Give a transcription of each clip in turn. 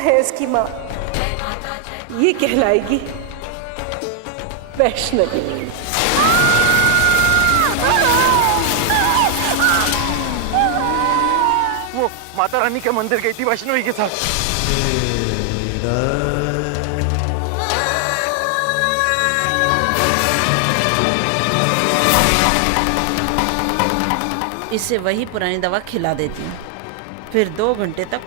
है इसकी माँ, ये कहलाएगी वैष्णवी। वो माता रानी के मंदिर गई थी वैष्णवी के साथ। इसे वही पुरानी दवा खिला देती हूँ, फिर 2 घंटे तक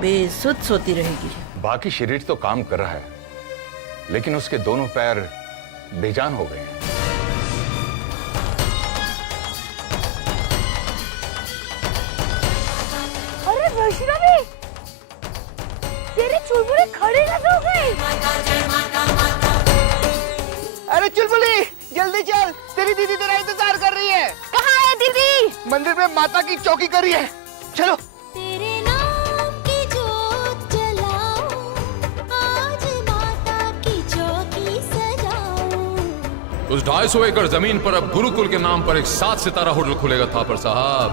बेसुध सोती रहेगी। बाकी शरीर तो काम कर रहा है, लेकिन उसके दोनों पैर बेजान हो गए हैं। अरे वैष्णवी, तेरी चुलबुली खड़ी कैसे हो गई? अरे चुलबुली, जल्दी चल, तेरी दीदी तेरा इंतजार कर रही है। कहाँ है दीदी? मंदिर में माता की चौकी कर रही है, चलो। तेरे नाम की जोत जलाऊं, आज माता की चौकी सजाऊं। उस 250 एकड़ जमीन पर अब गुरुकुल के नाम पर एक 7 सितारा होटल खुलेगा थापर साहब,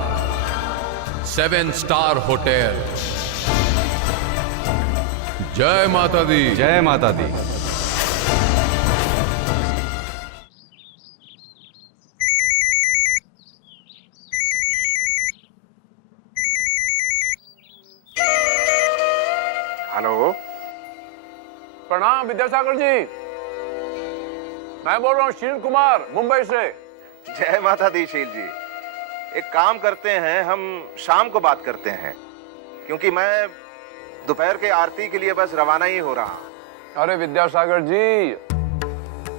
7 स्टार होटल। जय माता दी। जय माता दी। हेलो, प्रणाम विद्यासागर जी, मैं बोल रहा हूँ शील कुमार, मुंबई से। जय माता दी शील जी। एक काम करते हैं, हम शाम को बात करते हैं, क्योंकि मैं दोपहर के आरती के लिए बस रवाना ही हो रहा हूँ। अरे विद्यासागर जी,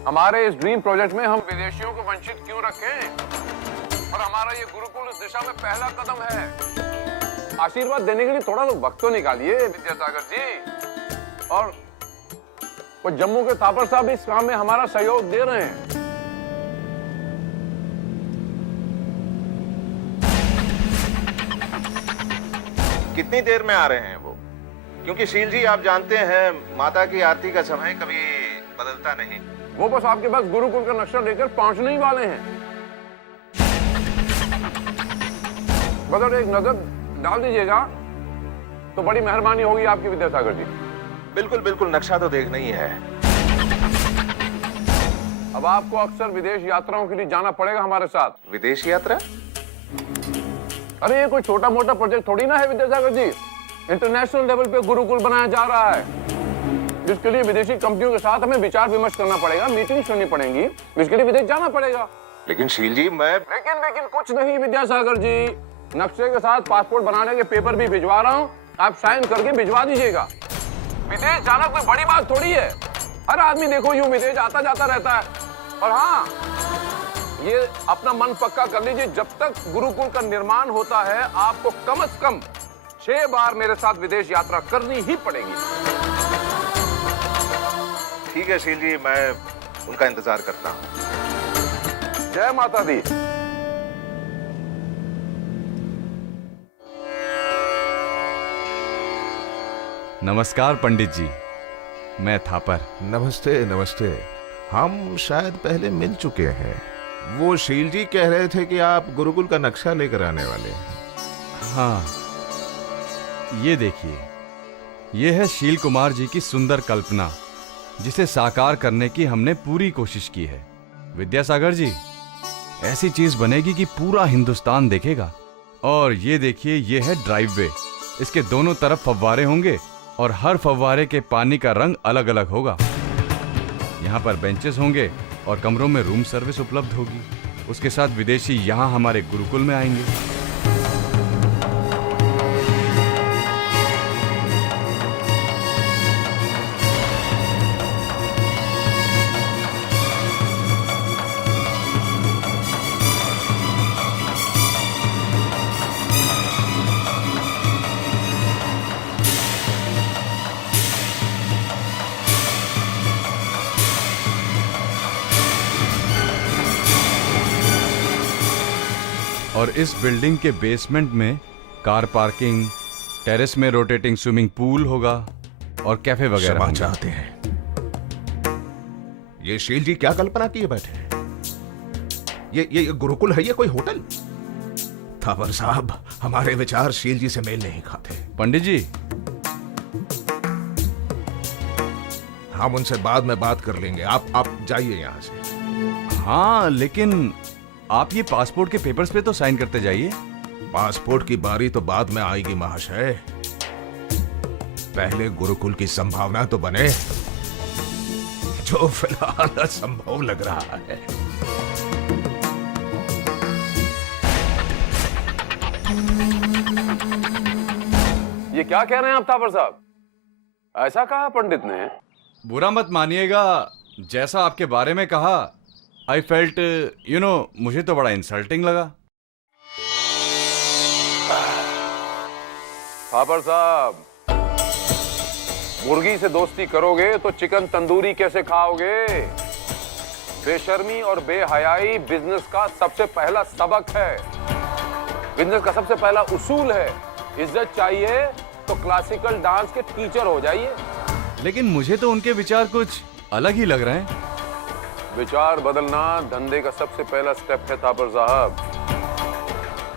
हमारे इस ड्रीम प्रोजेक्ट में हम विदेशियों को वंचित क्यों रखें? और हमारा ये गुरुकुल इस दिशा में पहला कदम है। आशीर्वाद देने के लिए थोड़ा तो वक्त तो निकालिए विद्यासागर जी। और वो जम्मू के थापर साहब इस काम में हमारा सहयोग दे रहे हैं। कितनी देर में आ रहे हैं वो? क्योंकि शील जी आप जानते हैं माता की आरती का समय कभी बदलता नहीं। वो बस आपके पास गुरुकुल का नक्शा लेकर पहुंचने ही वाले हैं। बस अगर एक नजर डाल दीजिएगा तो बड़ी मेहरबानी होगी आपकी विद्यासागर जी। बिल्कुल बिल्कुल, नक्शा तो देखना ही है। अब आपको अक्सर विदेश यात्राओं के लिए जाना पड़ेगा हमारे साथ। विदेश यात्रा? अरे ये कोई छोटा मोटा प्रोजेक्ट थोड़ी ना है विद्यासागर जी। इंटरनेशनल लेवल पे गुरुकुल बनाया जा रहा है, जिसके लिए विदेशी कंपनियों के साथ हमें विचार विमर्श करना पड़ेगा, मीटिंग करनी पड़ेंगी, इसके लिए विदेश जाना पड़ेगा। लेकिन शील जी मैं लेकिन कुछ नहीं विद्यासागर जी, नक्शे के साथ पासपोर्ट बनाने के पेपर भी भिजवा रहा हूँ, आप साइन करके भिजवा दीजिएगा। विदेश जाना कोई बड़ी बात थोड़ी है, हर आदमी देखो यूं विदेश आता जाता रहता है। और हाँ, ये अपना मन पक्का कर लीजिए, जब तक गुरुकुल का निर्माण होता है आपको कम से कम 6 बार मेरे साथ विदेश यात्रा करनी ही पड़ेगी। ठीक है शील जी, मैं उनका इंतजार करता हूँ। जय माता दी। नमस्कार पंडित जी, मैं थापर। नमस्ते नमस्ते। हम शायद पहले मिल चुके हैं। वो शील जी कह रहे थे कि आप गुरुकुल का नक्शा लेकर आने वाले हैं। हाँ, ये देखिए, ये है शील कुमार जी की सुंदर कल्पना, जिसे साकार करने की हमने पूरी कोशिश की है। विद्यासागर जी, ऐसी चीज बनेगी कि पूरा हिंदुस्तान देखेगा। और ये देखिए, ये है ड्राइववे। इसके दोनों तरफ फव्वारे होंगे और हर फव्वारे के पानी का रंग अलग अलग होगा। यहाँ पर बेंचेस होंगे और कमरों में रूम सर्विस उपलब्ध होगी। उसके साथ विदेशी यहाँ हमारे गुरुकुल में आएंगे। और इस बिल्डिंग के बेसमेंट में कार पार्किंग, टेरेस में रोटेटिंग स्विमिंग पूल होगा और कैफे वगैरह। क्षमा चाहते हैं, ये शील जी क्या कल्पना किए बैठे हैं? ये गुरुकुल है, ये कोई होटल? थापर साहब, हमारे विचार शील जी से मेल नहीं खाते। पंडित जी, हम उनसे बाद में बात कर लेंगे। आप जाइए यहाँ से। हाँ, लेकिन आप ये पासपोर्ट के पेपर्स पे तो साइन करते जाइए। पासपोर्ट की बारी तो बाद में आएगी महाशय, पहले गुरुकुल की संभावना तो बने, जो फिलहाल असंभव लग रहा है। ये क्या कह रहे हैं आप थापर साहब? ऐसा कहा पंडित ने? बुरा मत मानिएगा, जैसा आपके बारे में कहा, आई फेल्ट मुझे तो बड़ा इंसल्टिंग लगा। थापर साहब, मुर्गी से दोस्ती करोगे तो चिकन तंदूरी कैसे खाओगे? बेशर्मी और बेहयाई बिजनेस का सबसे पहला सबक है, बिजनेस का सबसे पहला उसूल है। इज्जत चाहिए तो क्लासिकल डांस के टीचर हो जाइए। लेकिन मुझे तो उनके विचार कुछ अलग ही लग रहे हैं। विचार बदलना धंधे का सबसे पहला स्टेप है थापर साहब।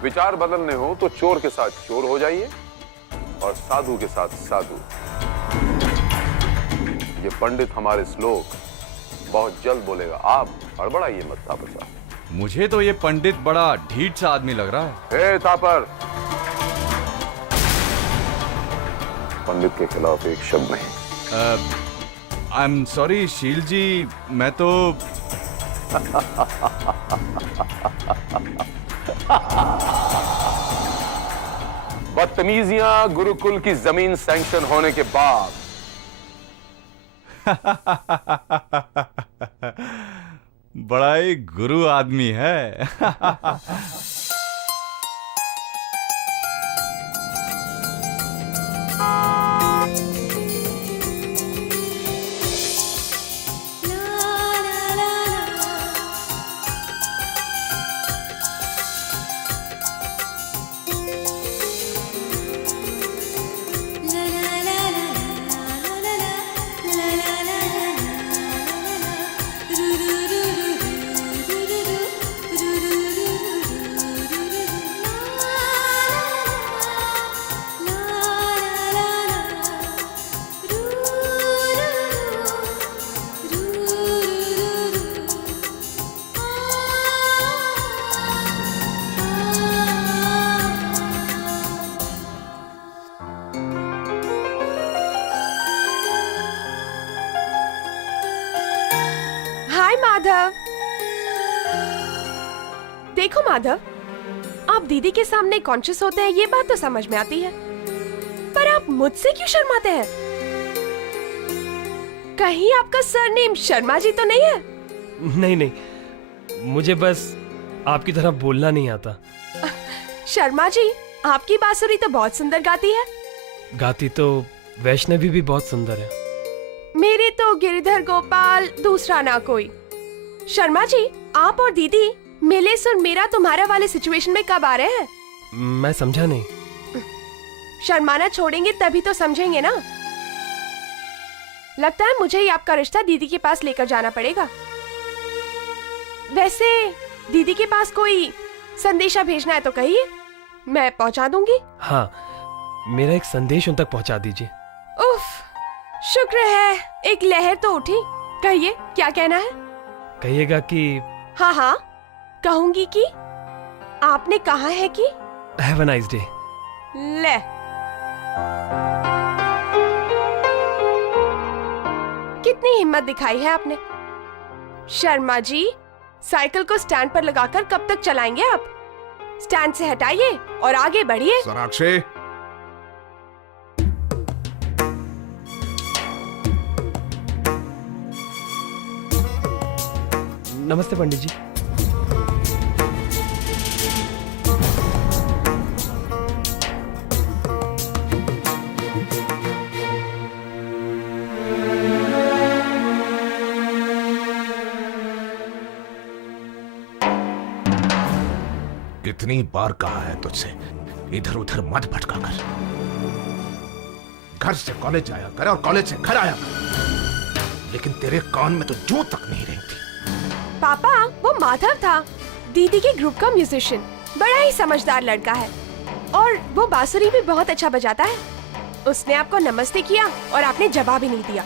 विचार बदलने हो तो चोर के साथ चोर हो जाइए और साधु के साथ साधु। ये पंडित हमारे श्लोक बहुत जल्द बोलेगा, आप हड़बड़ाइए मत थापर साहब। मुझे तो ये पंडित बड़ा ढीठ सा आदमी लग रहा है। हे थापर, पंडित के खिलाफ एक शब्द नहीं। आई एम सॉरी शील जी, मैं तो बदतमीजियां गुरुकुल की जमीन सैंक्शन होने के बाद। बड़ा ही गुरु आदमी है। माधव, देखो माधव, आप दीदी के सामने कॉन्शियस होते हैं, ये बात तो समझ में आती है, पर आप मुझसे क्यों शर्माते हैं? कहीं आपका सरनेम शर्मा जी तो नहीं है? नहीं नहीं, मुझे बस आपकी तरह बोलना नहीं आता। शर्मा जी, आपकी बांसुरी तो बहुत सुंदर गाती है। गाती तो वैष्णवी भी बहुत सुंदर है। मेरे तो गिरिधर गोपाल दूसरा ना कोई। शर्मा जी, आप और दीदी मिले सुर मेरा तुम्हारा वाले सिचुएशन में कब आ रहे हैं? मैं समझा नहीं। शर्माना छोड़ेंगे तभी तो समझेंगे ना। लगता है मुझे ही आपका रिश्ता दीदी के पास लेकर जाना पड़ेगा। वैसे दीदी के पास कोई संदेशा भेजना है तो कहिए, मैं पहुंचा दूंगी। हाँ, मेरा एक संदेश उन तक पहुंचा दीजिए। उफ, शुक्र है एक लहर तो उठी। कहिए, क्या कहना है? कहिएगा कि हाँ हाँ, कहूंगी कि आपने कहा है कि हैव अ नाइस डे। ले, कितनी हिम्मत दिखाई है आपने। शर्मा जी, साइकिल को स्टैंड पर लगाकर कब तक चलाएंगे आप? स्टैंड से हटाइए और आगे बढ़िए। सोनाक्षी, नमस्ते पंडित जी। कितनी बार कहा है तुझसे, इधर उधर मत भटका कर। घर से कॉलेज आया कर और कॉलेज से घर आया कर, लेकिन तेरे कान में तो जूं तक नहीं रेंगती। पापा, वो माधव था, दीदी के ग्रुप का म्यूजिशियन। बड़ा ही समझदार लड़का है और वो बांसुरी भी बहुत अच्छा बजाता है। उसने आपको नमस्ते किया और आपने जवाब ही नहीं दिया।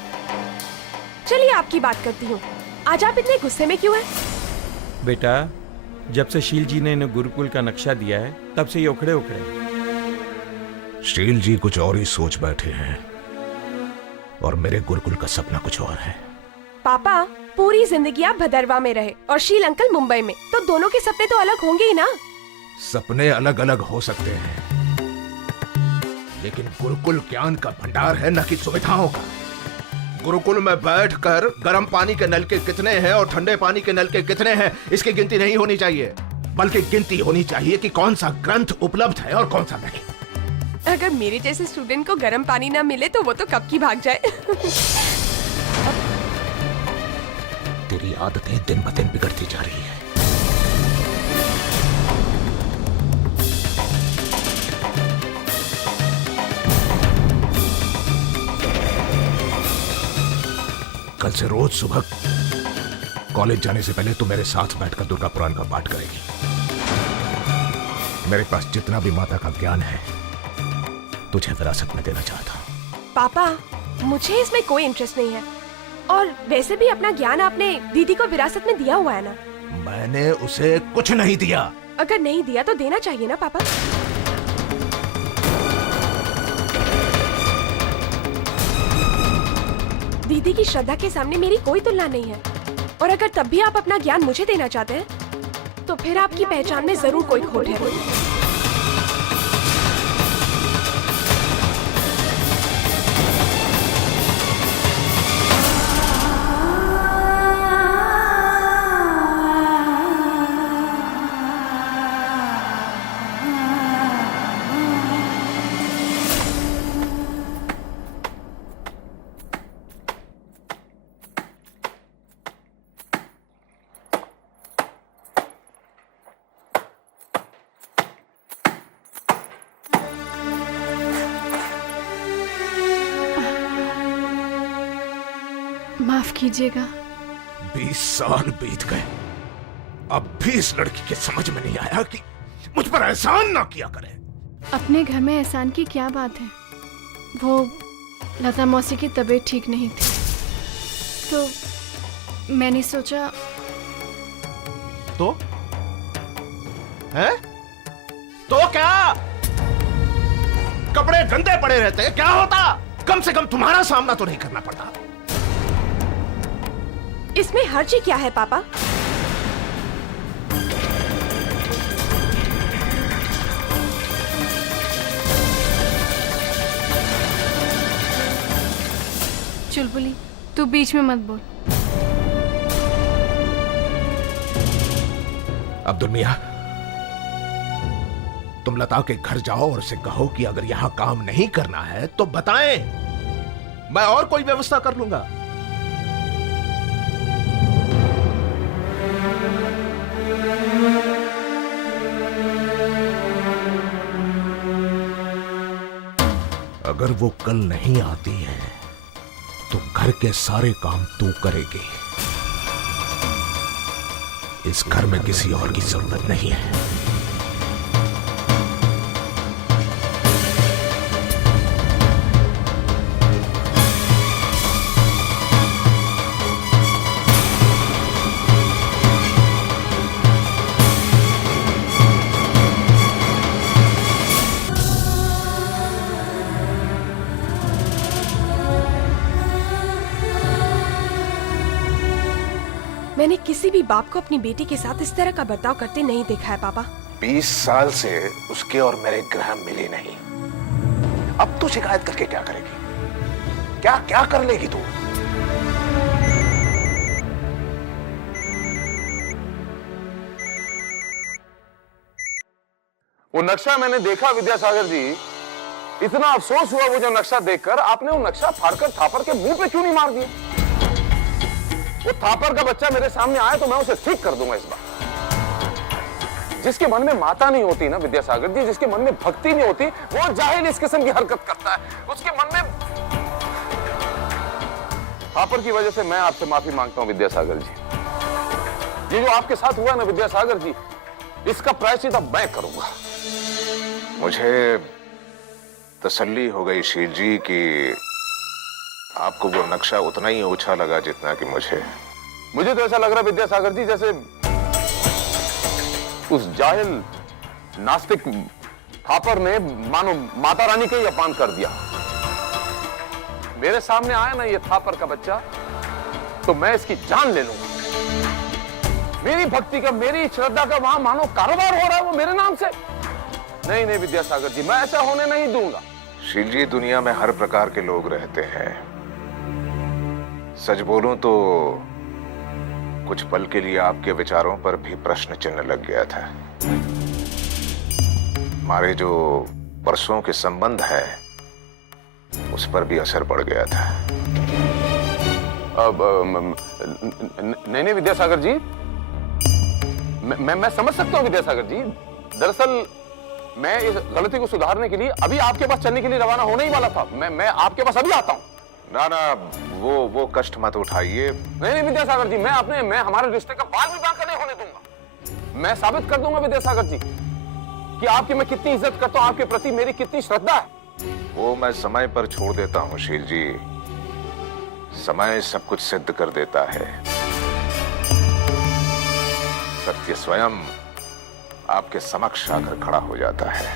चलिए आपकी बात करती हूँ। आज आप इतने गुस्से में क्यों हैं? बेटा, जब से शील जी ने इन्हें गुरुकुल का नक्शा दिया है तब से ये उखड़े उखड़े। शील जी कुछ और ही सोच बैठे हैं और मेरे गुरुकुल का सपना कुछ और है। पापा, पूरी जिंदगी आप भदरवा में रहे और शील अंकल मुंबई में, तो दोनों के सपने तो अलग होंगे ही ना। सपने अलग अलग हो सकते हैं, लेकिन गुरुकुल ज्ञान का भंडार है, न कि सुविधाओं का। गुरुकुल में बैठकर गर्म पानी के नल के कितने हैं और ठंडे पानी के नल के कितने हैं इसकी गिनती नहीं होनी चाहिए, बल्कि गिनती होनी चाहिए कि कौन सा ग्रंथ उपलब्ध है और कौन सा नहीं। अगर मेरे जैसे स्टूडेंट को गर्म पानी ना मिले तो वो तो कब की भाग जाए। तेरी आदतें दिन ब दिन बिगड़ती जा रही है। कल से रोज सुबह कॉलेज जाने से पहले तू मेरे साथ बैठकर दुर्गा पुराण का पाठ करेगी। मेरे पास जितना भी माता का ज्ञान है तुझे विरासत में देना चाहता हूँ। पापा, मुझे इसमें कोई इंटरेस्ट नहीं है, और वैसे भी अपना ज्ञान आपने दीदी को विरासत में दिया हुआ है ना। मैंने उसे कुछ नहीं दिया। अगर नहीं दिया तो देना चाहिए ना पापा। दीदी की श्रद्धा के सामने मेरी कोई तुलना नहीं है, और अगर तब भी आप अपना ज्ञान मुझे देना चाहते हैं तो फिर आपकी पहचान में जरूर कोई खोट है। माफ कीजिएगा। 20 साल बीत गए, अब भी इस लड़की के समझ में नहीं आया कि मुझ पर एहसान ना किया करे। अपने घर में एहसान की क्या बात है? वो लता मौसी की तबीयत ठीक नहीं थी, तो मैंने सोचा। तो है? तो क्या? कपड़े गंदे पड़े रहते क्या होता? कम से कम तुम्हारा सामना तो नहीं करना पड़ता। इसमें हर्ज क्या है पापा? चुलबुली, तू बीच में मत बोल। अब्दुल मियां, तुम लता के घर जाओ और उसे कहो कि अगर यहां काम नहीं करना है तो बताएं, मैं और कोई व्यवस्था कर लूंगा। अगर वो कल नहीं आती है तो घर के सारे काम तू करेगी। इस घर में किसी और की जरूरत नहीं है। मैंने किसी भी बाप को अपनी बेटी के साथ इस तरह का बर्ताव करते नहीं देखा है पापा। 20 साल से उसके और मेरे ग्रह मिले नहीं। अब तू शिकायत करके क्या करेगी? क्या क्या कर लेगी तू? वो नक्शा मैंने देखा विद्यासागर जी, इतना अफसोस हुआ वो जो नक्शा देखकर। आपने वो नक्शा फाड़कर थापर के मुंह पे क्यों नहीं मार दिया? वो थापर का बच्चा मेरे सामने आया तो मैं उसे ठीक कर दूंगा इस बार। जिसके मन में माता नहीं होती ना विद्यासागर जी, जिसके मन में भक्ति नहीं होती, वो जाहिल इस किस्म की हरकत करता है। उसके मन में थापर की वजह से मैं आपसे माफी मांगता हूं विद्यासागर जी। ये जो आपके साथ हुआ ना विद्यासागर जी, इसका प्रायश्चित अब मैं करूंगा। मुझे तसल्ली हो गई शील जी कि आपको वो नक्शा उतना ही ओछा लगा जितना कि मुझे। मुझे तो ऐसा लग रहा विद्यासागर जी जैसे उस जाहिल नास्तिक थापर ने मानो माता रानी का ही अपमान कर दिया। मेरे सामने आया ना ये थापर का बच्चा, तो मैं इसकी जान ले लूंगा। मेरी भक्ति का, मेरी श्रद्धा का वहां मानो कारोबार हो रहा है वो मेरे नाम से। नहीं नहीं विद्यासागर जी, मैं ऐसा होने नहीं दूंगा। शील जी, दुनिया में हर प्रकार के लोग रहते हैं। सच बोलूं तो कुछ पल के लिए आपके विचारों पर भी प्रश्न चिन्ह लग गया था। हमारे जो परसों के संबंध है उस पर भी असर पड़ गया था। नहीं विद्यासागर जी, मैं समझ सकता हूं विद्यासागर जी। दरअसल मैं इस गलती को सुधारने के लिए अभी आपके पास चलने के लिए रवाना होने ही वाला था। मैं आपके पास अभी आता हूं। ना ना, वो कष्ट मत उठाइए। नहीं विद्यासागर जी, मैं हमारे रिश्ते का बाल भी बांका नहीं होने दूंगा। मैं साबित कर दूंगा विद्यासागर जी कि आपकी मैं कितनी इज्जत करता हूं, आपके प्रति मेरी कितनी श्रद्धा है। वो मैं समय पर छोड़ देता हूं शील जी। समय सब कुछ सिद्ध कर देता है। सत्य स्वयं आपके समक्ष आकर खड़ा हो जाता है।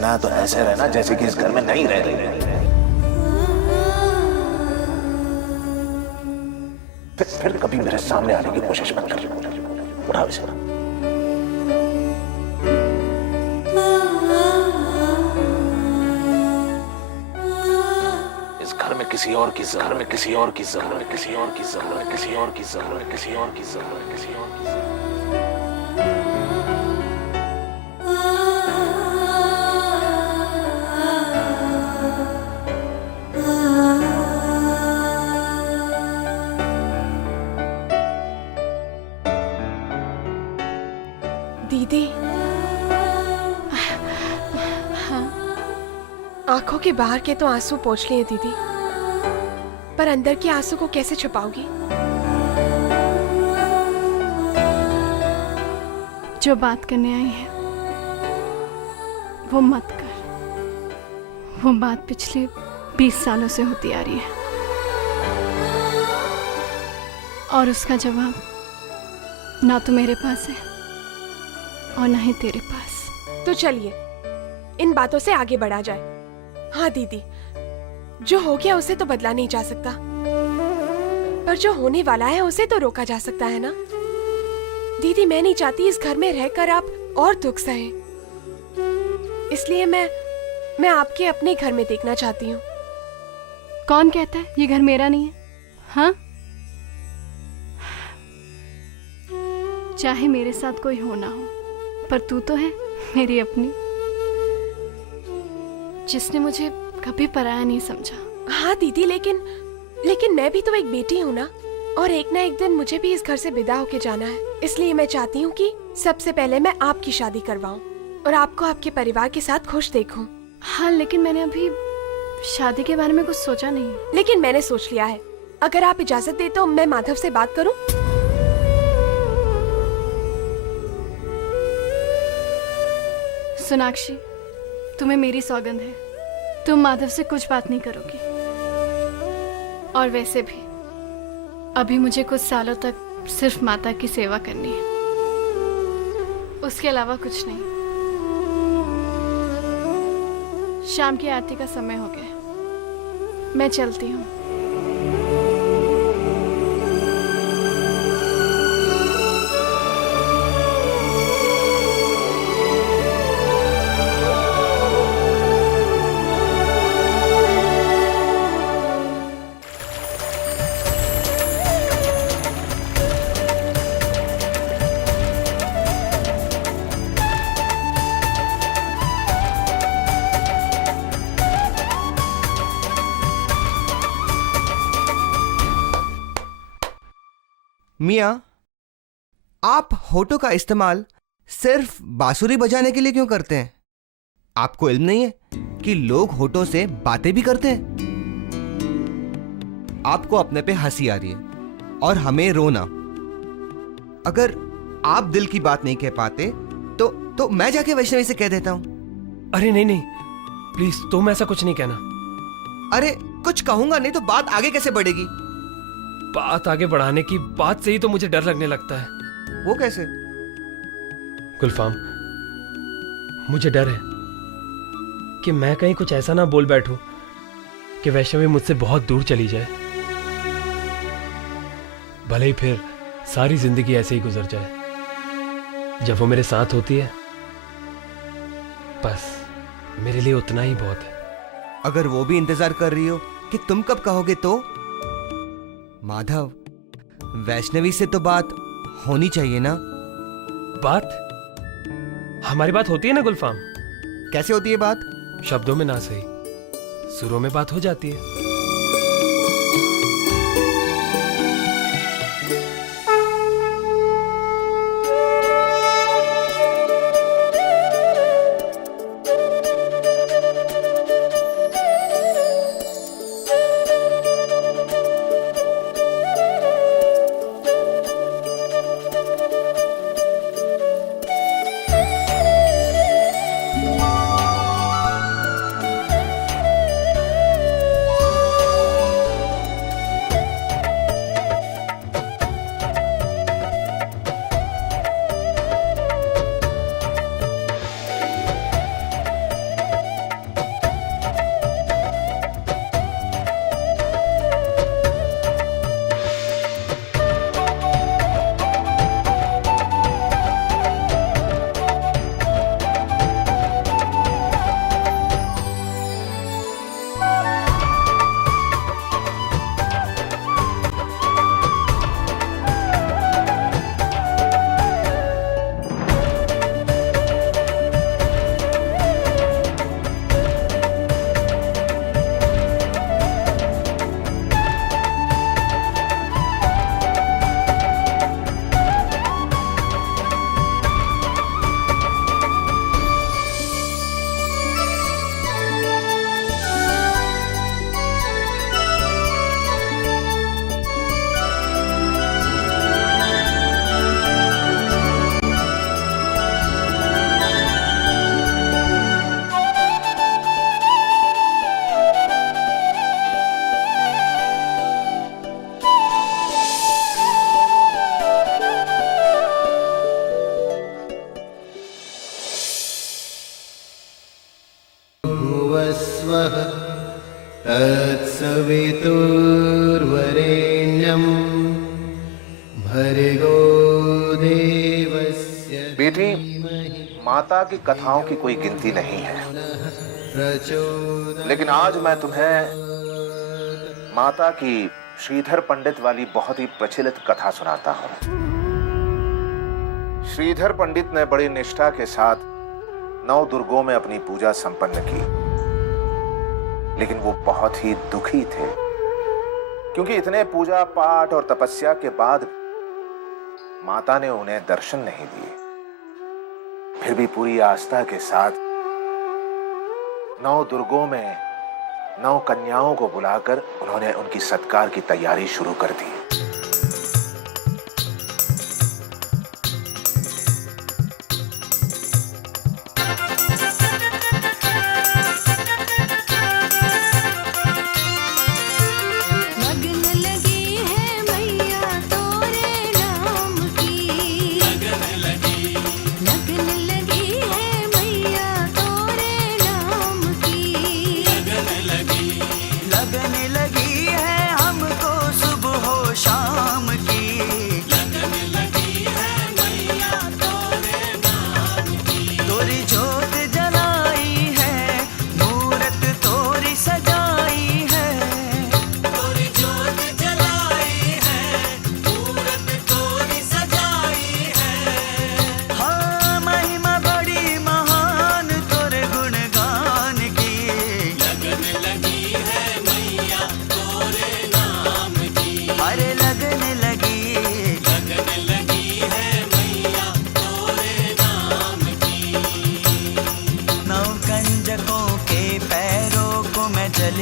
ना तो ऐसे रहना जैसे कि इस घर में नहीं रह रही। फिर कभी मेरे सामने आने की कोशिश मत कर। उठाओ इसे। इस घर में किसी और की जरूरत, घर में किसी और की जरूरत, किसी और की जरूरत, किसी और की जरूरत, किसी और की जरूरत, किसी और की जरूरत। दीदी, आंखों के बाहर के तो आंसू पोंछ लिए दीदी, पर अंदर के आंसू को कैसे छुपाओगी? जो बात करने आई है वो मत कर। वो बात पिछले 20 सालों से होती आ रही है और उसका जवाब ना तो मेरे पास है और ना ही तेरे पास। तो चलिए इन बातों से आगे बढ़ा जाए। हाँ दीदी, जो हो गया उसे तो बदला नहीं जा सकता, पर जो होने वाला है उसे तो रोका जा सकता है ना। दीदी, मैं नहीं चाहती इस घर में रहकर आप और दुख सहे, इसलिए मैं आपके अपने घर में देखना चाहती हूँ। कौन कहता है ये घर मेरा नहीं है? हाँ, चाहे मेरे साथ कोई हो ना हो, पर तू तो है मेरी अपनी, जिसने मुझे कभी पराया नहीं समझा। हाँ दीदी, लेकिन मैं भी तो एक बेटी हूँ ना, और एक ना एक दिन मुझे भी इस घर से विदा होके जाना है। इसलिए मैं चाहती हूँ कि सबसे पहले मैं आपकी शादी करवाऊँ और आपको आपके परिवार के साथ खुश देखूं। हाँ, लेकिन मैंने अभी शादी के बारे में कुछ सोचा नहीं। लेकिन मैंने सोच लिया है। अगर आप इजाजत दे तो मैं माधव से बात करूं? सोनाक्षी, तुम्हें मेरी सौगंध है, तुम माधव से कुछ बात नहीं करोगी। और वैसे भी अभी मुझे कुछ सालों तक सिर्फ माता की सेवा करनी है, उसके अलावा कुछ नहीं। शाम की आरती का समय हो गया, मैं चलती हूँ। मियाँ, आप होठों का इस्तेमाल सिर्फ बांसुरी बजाने के लिए क्यों करते हैं? आपको इल्म नहीं है कि लोग होठों से बातें भी करते हैं? आपको अपने पे हंसी आ रही है और हमें रोना। अगर आप दिल की बात नहीं कह पाते तो मैं जाके वैष्णवी से कह देता हूं। अरे नहीं नहीं, प्लीज तुम ऐसा कुछ नहीं कहना। अरे कुछ कहूंगा नहीं तो बात आगे कैसे बढ़ेगी? बात आगे बढ़ाने की बात से ही तो मुझे डर लगने लगता है। वो कैसे? गुलफाम, मुझे डर है कि मैं कहीं कुछ ऐसा ना बोल बैठूं कि वैष्णवी मुझसे बहुत दूर चली जाए, भले ही फिर सारी जिंदगी ऐसे ही गुजर जाए। जब वो मेरे साथ होती है बस मेरे लिए उतना ही बहुत है। अगर वो भी इंतजार कर रही हो कि तुम कब कहोगे तो माधव, वैष्णवी से तो बात होनी चाहिए ना। बात? हमारी बात होती है ना गुलफाम। कैसे होती है बात? शब्दों में ना सही, सुरों में बात हो जाती है। स्वः तत्सवितुर्वरेण्यं भर्गो देवस्य बेटी, माता की कथाओं की कोई गिनती नहीं है, लेकिन आज मैं तुम्हें माता की श्रीधर पंडित वाली बहुत ही प्रचलित कथा सुनाता हूँ। श्रीधर पंडित ने बड़ी निष्ठा के साथ 9 दुर्गों में अपनी पूजा संपन्न की, लेकिन वो बहुत ही दुखी थे क्योंकि इतने पूजा पाठ और तपस्या के बाद माता ने उन्हें दर्शन नहीं दिए। फिर भी पूरी आस्था के साथ 9 दुर्गों में 9 कन्याओं को बुलाकर उन्होंने उनकी सत्कार की तैयारी शुरू कर दी।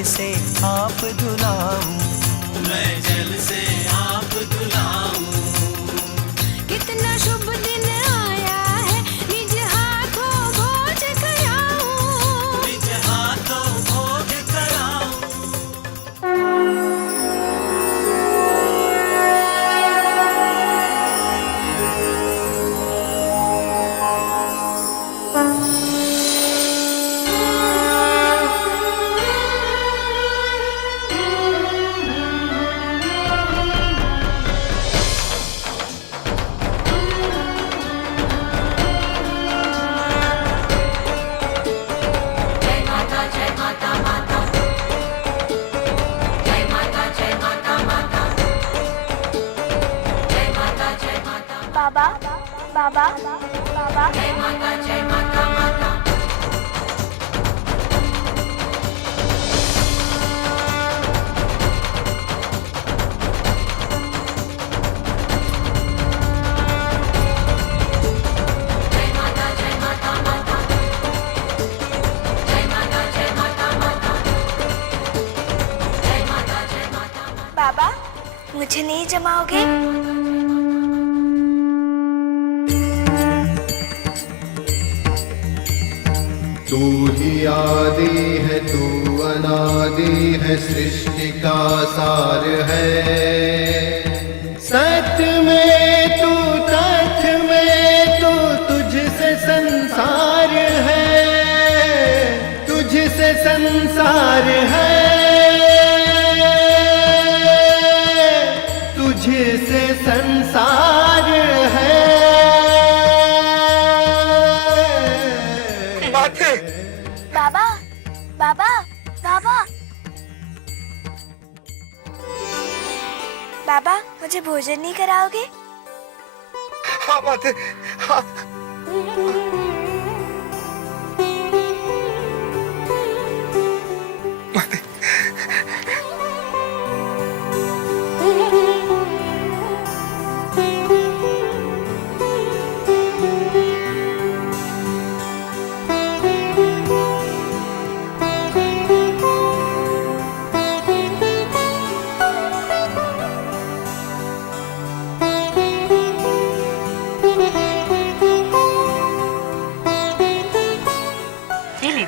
से आप धुलाऊं, मैं जल से आप धुलाऊं। कितना शुभ दिन आया है, निज हाथों भोज कराऊं। निज हाथों भोज कराऊं। बाबा बाबा बाबा जय माता माता। बाबा मुझे नहीं जमाओगे? तू ही आदि है, तू अनादि है, सृष्टि का सार है। सत्य में तू, तथ्य में तू, तुझसे संसार है, तुझसे संसार है, तुझसे संसार है। बाबा बाबा बाबा बाबा मुझे भोजन नहीं कराओगे? हाँ माते, हाँ।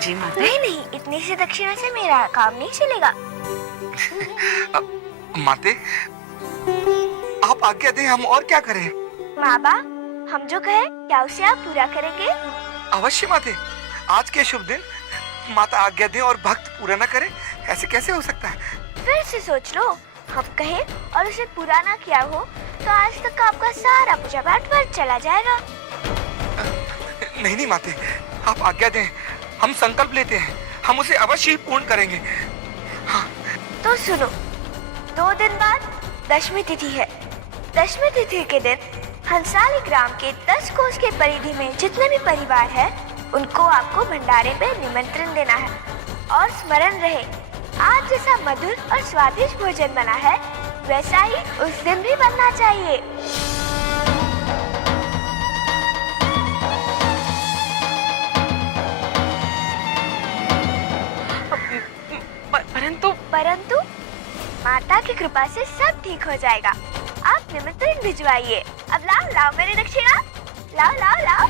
नहीं नहीं, इतनी सी दक्षिणा से मेरा काम नहीं चलेगा। माते, आप आज्ञा दें, हम और क्या करें? बाबा हम जो कहे क्या उसे आप पूरा करेंगे? अवश्य माते, आज के शुभ दिन माता आज्ञा दें और भक्त पूरा न करे, ऐसे कैसे हो सकता है? फिर से सोच लो, हम कहे और उसे पूरा ना किया हो तो आज तक का आपका सारा पूजा पाठ व्यर्थ चला जाएगा। नहीं नहीं माते, आप आज्ञा दें, हम संकल्प लेते हैं, हम उसे अवश्य ही पूर्ण करेंगे। हाँ। तो सुनो, 2 दिन बाद दशमी तिथि है। दशमी तिथि के दिन हंसाली ग्राम के 10 कोस के परिधि में जितने भी परिवार है, उनको आपको भंडारे पे निमंत्रण देना है। और स्मरण रहे, आज जैसा मधुर और स्वादिष्ट भोजन बना है, वैसा ही उस दिन भी बनना चाहिए। परंतु माता की कृपा से सब ठीक हो जाएगा। आप निमंत्रण भिजवाइए। अब लाओ मेरी दक्षिणा, लाओ।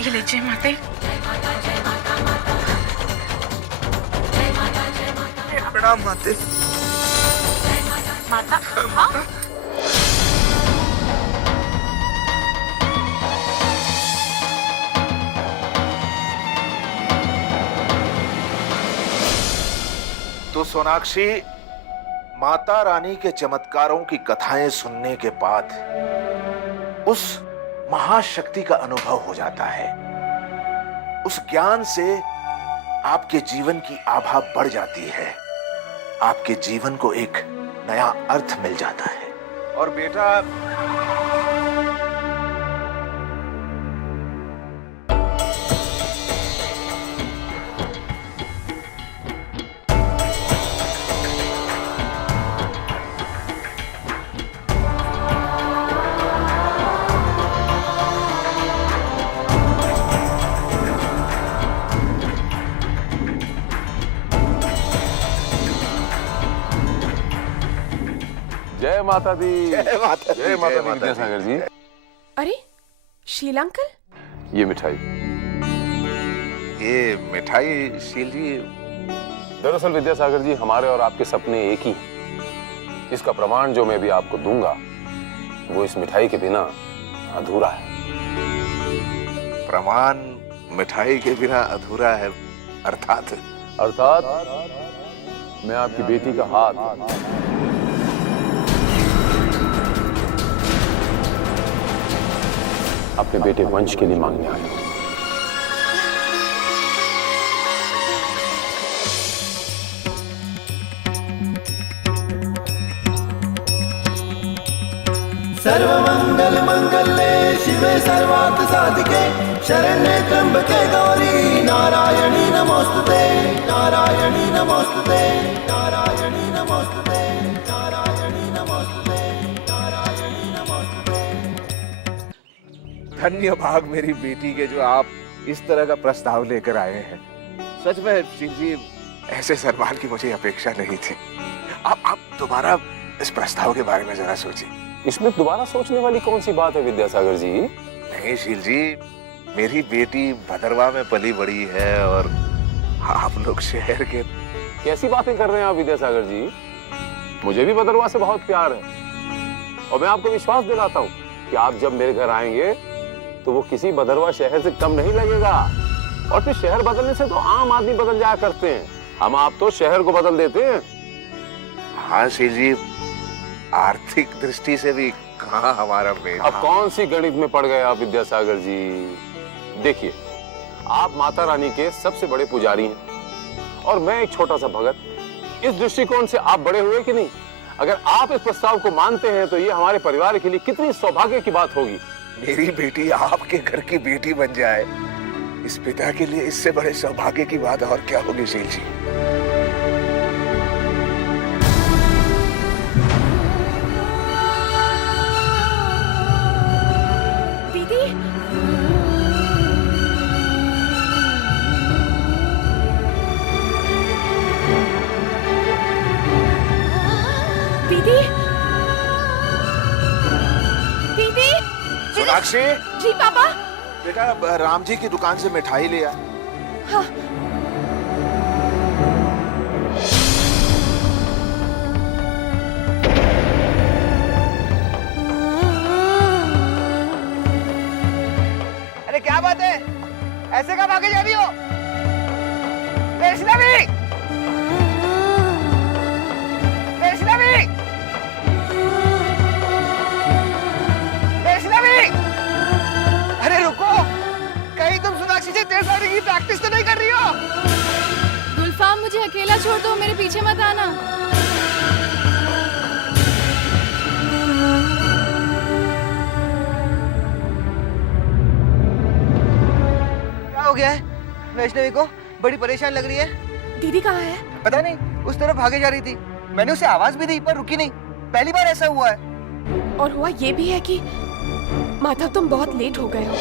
ये लीजिए माते। प्रणाम माते। माता तो सोनाक्षी, माता रानी के चमत्कारों की कथाएं सुनने के बाद उस महाशक्ति का अनुभव हो जाता है। उस ज्ञान से आपके जीवन की आभा बढ़ जाती है, आपके जीवन को एक नया अर्थ मिल जाता है। और बेटा, माता दी। जय माता दी, जय माता दी जय माता विद्यासागर जी। अरे शीला अंकल, ये मिठाई। ये मिठाई शील जी। दरअसल विद्यासागर जी, हमारे और आपके सपने एक ही हैं। इसका प्रमाण जो मैं भी आपको दूंगा वो इस मिठाई के बिना अधूरा है। प्रमाण मिठाई के बिना अधूरा है, अर्थात मैं आपकी बेटी का हाथ अपने बेटे वंश के लिए मांगने आया हूं। सर्वमंगल मंगले शिवे सर्वार्थ साधिके शरण्ये त्र्यंबके गौरी नारायणी नमोस्तुते नारायणी नमोस्तुते नारायणी नमोस्तुते नारायणी नमोस्तुते नारायणी नमोस्तुते। धन्य भाग मेरी बेटी के जो आप इस तरह का प्रस्ताव लेकर आए हैं। सच में शील जी, ऐसे सम्मान की मुझे अपेक्षा नहीं थी। आप दोबारा इस प्रस्ताव के बारे में जरा सोचिए। इसमें दोबारा सोचने वाली कौन सी बात है विद्यासागर जी? नहीं शील जी, मेरी बेटी भदरवा में पली बड़ी है और आप लोग शहर के। कैसी बातें कर रहे हैं आप विद्यासागर जी? मुझे भी भदरवा से बहुत प्यार है और मैं आपको विश्वास दिलाता हूँ कि आप जब मेरे घर आएंगे तो वो किसी भदरवा शहर से कम नहीं लगेगा। और फिर शहर बदलने से तो आम आदमी बदल जाया करते हैं, हम आप तो शहर को बदल देते हैं। हाँ शील जी, आर्थिक दृष्टि से भी कहाँ हमारा मेल। अब कौन सी गणित में पड़ गए आप विद्यासागर जी? देखिए, आप माता रानी के सबसे बड़े पुजारी हैं और मैं एक छोटा सा भगत। इस दृष्टिकोण से आप बड़े हुए कि नहीं? अगर आप इस प्रस्ताव को मानते हैं तो ये हमारे परिवार के लिए कितनी सौभाग्य की बात होगी। मेरी बेटी आपके घर की बेटी बन जाए, इस पिता के लिए इससे बड़े सौभाग्य की बात और क्या होगी शील जी। सोनाक्षी जी पापा। बेटा, राम जी की दुकान से मिठाई ले आ। हाँ। अरे क्या बात है, ऐसे कब आगे जा रही हो? वैष्णवी, वैष्णवी, वैष्णवी, अरे रुको, कहीं तुम सोनाक्षी से तेज दौड़ने की प्रैक्टिस तो नहीं कर रही हो? गुलफाम, मुझे अकेला छोड़ दो, मेरे पीछे मत आना। क्या हो गया है वैष्णवी को? बड़ी परेशान लग रही है। दीदी कहाँ है? पता नहीं, उस तरफ भागे जा रही थी। मैंने उसे आवाज भी दी पर रुकी नहीं। पहली बार ऐसा हुआ है। और हुआ ये भी है कि माधव, तुम बहुत लेट हो गए हो।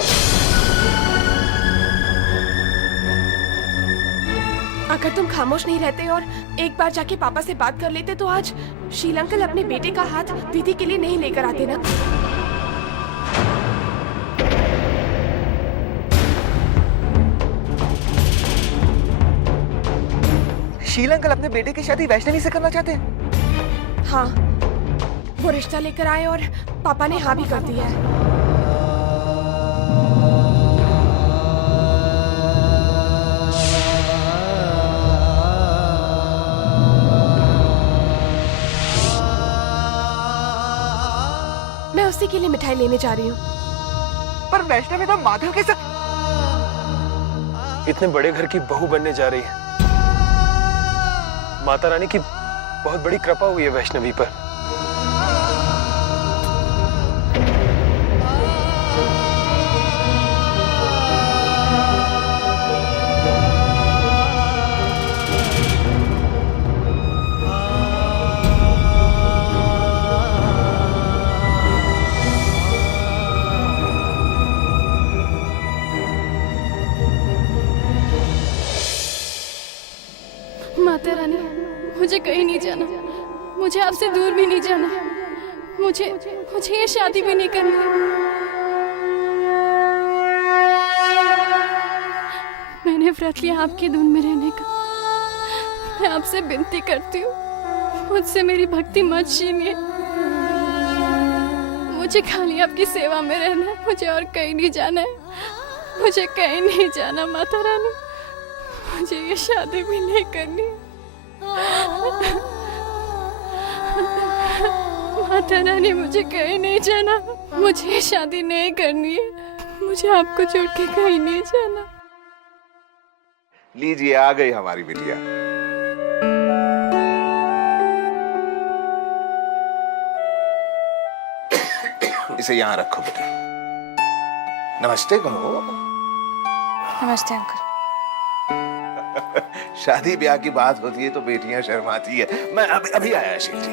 अगर तुम खामोश नहीं रहते और एक बार जाके पापा से बात कर लेते तो आज शील अंकल अपने बेटे का हाथ दीदी के लिए नहीं लेकर आते ना। शील अंकल अपने बेटे की शादी वैष्णवी से करना चाहते हैं? हाँ, वो रिश्ता लेकर आए और पापा ने हाँ भी कर दिया है। मैं उसी के लिए मिठाई लेने जा रही हूँ। पर वैष्णवी तो माधव के साथ इतने बड़े घर की बहू बनने जा रही है। माता रानी की बहुत बड़ी कृपा हुई है वैष्णवी पर। माता रानी, मुझे कहीं नहीं जाना, मुझे आपसे दूर भी नहीं जाना। मुझे मुझे ये शादी भी नहीं करनी है। मैंने व्रत लिया आपकी धुन में रहने का। मैं आपसे विनती करती हूँ, मुझसे मेरी भक्ति मत छीनिए। मुझे खाली आपकी सेवा में रहना है, मुझे और कहीं नहीं जाना है। मुझे कहीं नहीं जाना माता रानी, मुझे ये शादी भी नहीं करनी। माता रानी मुझे कहीं नहीं जाना, मुझे ये शादी नहीं करनी है। मुझे आपको छोड़ के कहीं नहीं जाना। लीजिए, आ गई हमारी बिटिया। इसे यहां रखो बेटा। नमस्ते कहो। नमस्ते अंकल। शादी ब्याह की बात होती है तो बेटियां शर्माती है। मैं अभी आया शील जी।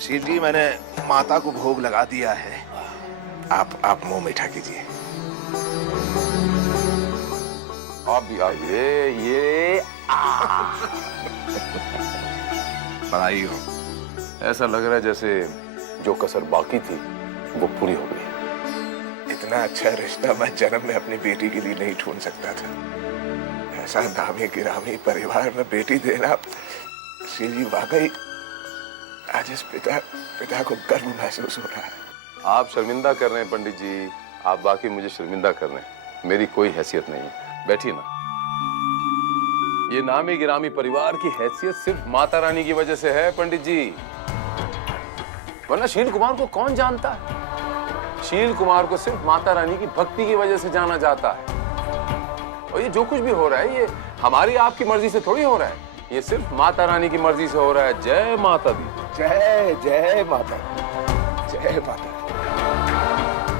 शील जी, मैंने माता को भोग लगा दिया है। आप मुंह मीठा कीजिए। अब ये बधाई हो। ऐसा लग रहा है जैसे जो कसर बाकी थी वो पूरी हो गई। इतना अच्छा रिश्ता मैं जन्म में अपनी बेटी के लिए नहीं ढूंढ सकता था। ऐसा नामी गिरामी परिवार में बेटी देना, शील जी वाकई आज इस पिता को गर्व महसूस हो रहा है। आप शर्मिंदा कर रहे हैं पंडित जी, आप बाकी मुझे शर्मिंदा कर रहे हैं। मेरी कोई हैसियत नहीं है। बैठिए ना। ये नामी गिरामी परिवार की हैसियत सिर्फ माता रानी की वजह से है पंडित जी, वरना शील कुमार को कौन जानता है। शील कुमार को सिर्फ माता रानी की भक्ति की वजह से जाना जाता है। और ये जो कुछ भी हो रहा है ये हमारी आपकी मर्जी से थोड़ी हो रहा है, ये सिर्फ माता रानी की मर्जी से हो रहा है। जय माता दी। जय जय माता, जय माता।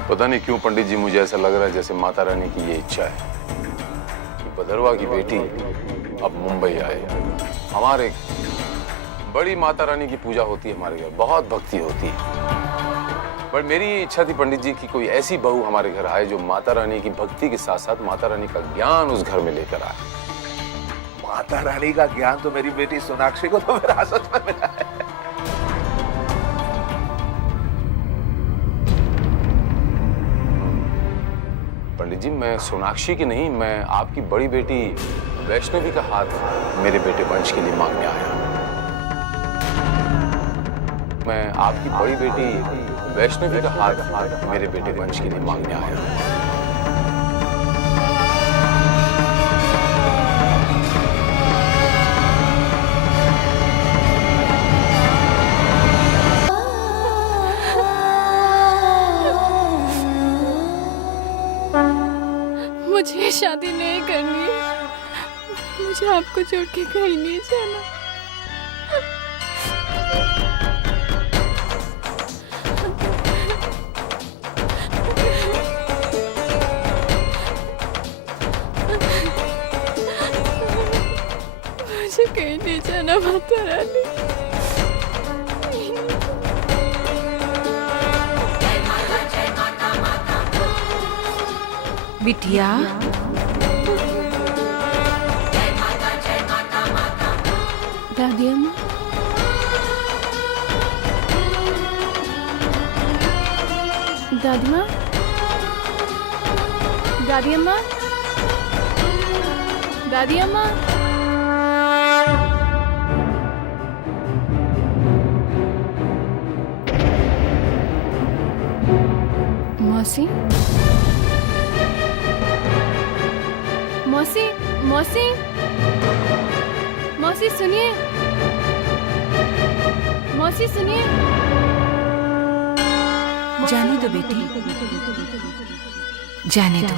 पता नहीं क्यों पंडित जी, मुझे ऐसा लग रहा है जैसे माता रानी की ये इच्छा है कि भदरवा की बेटी अब मुंबई आए। हमारे बड़ी माता रानी की पूजा होती है हमारे घर, बहुत भक्ति होती है। पर मेरी ये इच्छा थी पंडित जी कि कोई ऐसी बहू हमारे घर आए जो माता रानी की भक्ति के साथ साथ माता रानी का ज्ञान उस घर में लेकर आए। माता रानी का ज्ञान तो मेरी बेटी सोनाक्षी को तो विरासत में मिला है। पंडित जी, मैं सोनाक्षी की नहीं, मैं आपकी बड़ी बेटी वैष्णवी का हाथ मेरे बेटे वंश के लिए मांगने आया। मैं आपकी बड़ी बेटी वैष्णवी का हाथ मेरे बेटे वंश के लिए मांगने आया। मुझे शादी नहीं करनी है, मुझे आपको छोड़ के कहीं नहीं जाना। मुझे कहीं नहीं जाना माता रानी। बिटिया, दादी अम्मा, दादी माँ, दादी अम्मा, दादी अम्मा, मौसी, मौसी, मौसी, मौसी सुनिए, मौसी सुनिए। जाने दो बेटी, जाने दो।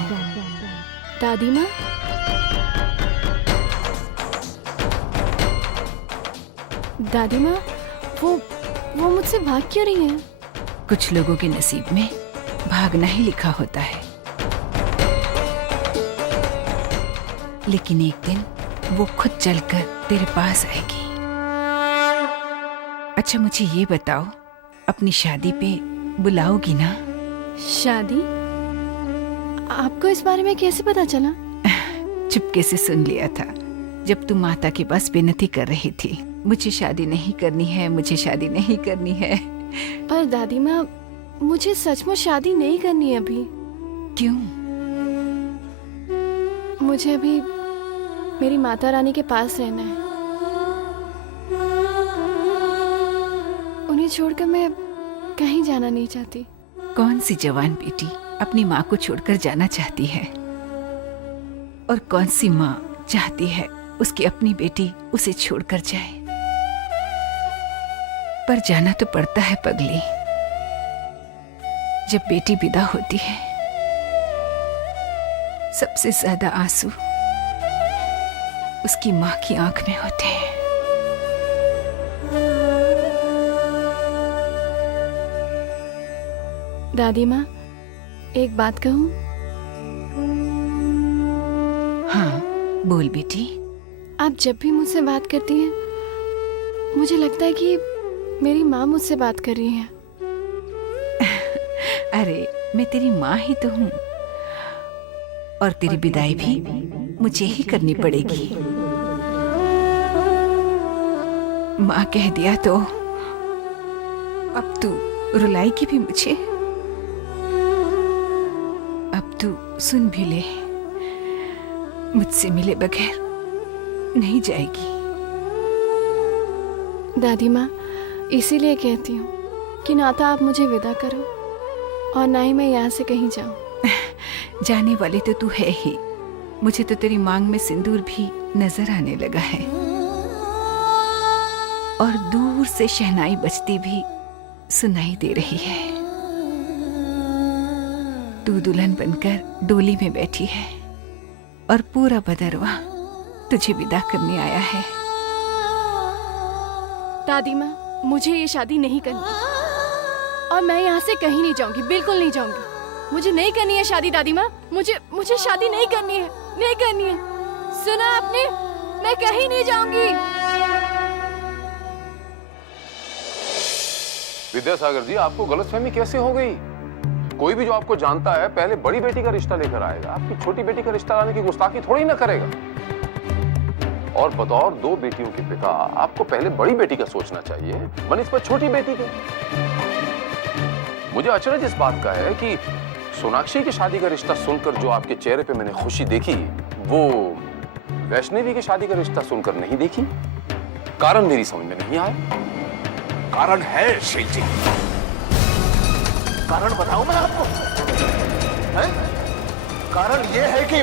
दादी माँ, दादी माँ, वो मुझसे भाग क्यों रही हैं? कुछ लोगों के नसीब में भागना ही लिखा होता है, लेकिन एक दिन वो खुद चलकर तेरे पास आएगी। अच्छा मुझे ये बताओ, अपनी शादी पे बुलाओगी ना? शादी? आपको इस बारे में कैसे पता चला? चुपके से सुन लिया था जब तुम माता के पास विनती कर रही थी, मुझे शादी नहीं करनी है, मुझे शादी नहीं करनी है। पर दादी माँ, मुझे सचमुच शादी नहीं करनी है अभी। क्यों? मुझे अभी मेरी माता रानी के पास रहना है। उन्हें छोड़कर मैं कहीं जाना नहीं चाहती। कौन सी जवान बेटी अपनी माँ को छोड़कर जाना चाहती है? और कौन सी माँ चाहती है उसकी अपनी बेटी उसे छोड़कर जाए? पर जाना तो पड़ता है पगली। जब बेटी विदा होती है, सबसे ज्यादा आंसू उसकी माँ की आंख में होते हैं। दादी माँ, एक बात कहूँ? हाँ, बोल बेटी। आप जब भी मुझसे बात करती हैं, मुझे लगता है कि मेरी माँ मुझसे बात कर रही है। अरे, मैं तेरी माँ ही तो हूँ, और तेरी विदाई भी मुझे ही करनी पड़ेगी। माँ कह दिया तो अब तू रुलाएगी भी मुझे। अब तू सुन भी ले, मुझसे मिले बगैर नहीं जाएगी। दादी माँ, इसीलिए कहती हूँ कि ना तो आप मुझे विदा करो और ना ही मैं यहाँ से कहीं जाऊँ। जाने वाली तो तू है ही। मुझे तो तेरी मांग में सिंदूर भी नजर आने लगा है, और दूर से शहनाई बजती भी सुनाई दे रही है। तू दुल्हन बनकर डोली में बैठी है और पूरा बदरवा तुझे विदा करने आया है। दादी माँ, मुझे ये शादी नहीं करनी और मैं यहाँ से कहीं नहीं जाऊंगी, बिल्कुल नहीं जाऊंगी। मुझे नहीं करनी है शादी दादी माँ, मुझे शादी नहीं करनी है, नहीं करनी है। सुना आपने? मैं कहीं नहीं जाऊंगी। विद्यासागर जी, आपको गलतफहमी कैसे हो गई? कोई भी जो आपको जानता है पहले बड़ी बेटी का रिश्ता लेकर आएगा, आपकी छोटी बेटी का रिश्ता लाने की गुस्ताखी थोड़ी ना करेगा। और बतौर दो बेटियों के पिता आपको पहले बड़ी बेटी का सोचना चाहिए बनिस्बत छोटी बेटी के। मुझे अचरज इस बात का है कि सोनाक्षी की शादी का रिश्ता सुनकर जो आपके चेहरे पे मैंने खुशी देखी, वो वैष्णवी की शादी का रिश्ता सुनकर नहीं देखी। कारण मेरी समझ में नहीं आया। कारण है शील जी, कारण बताऊं मैं आपको? है? कारण ये है कि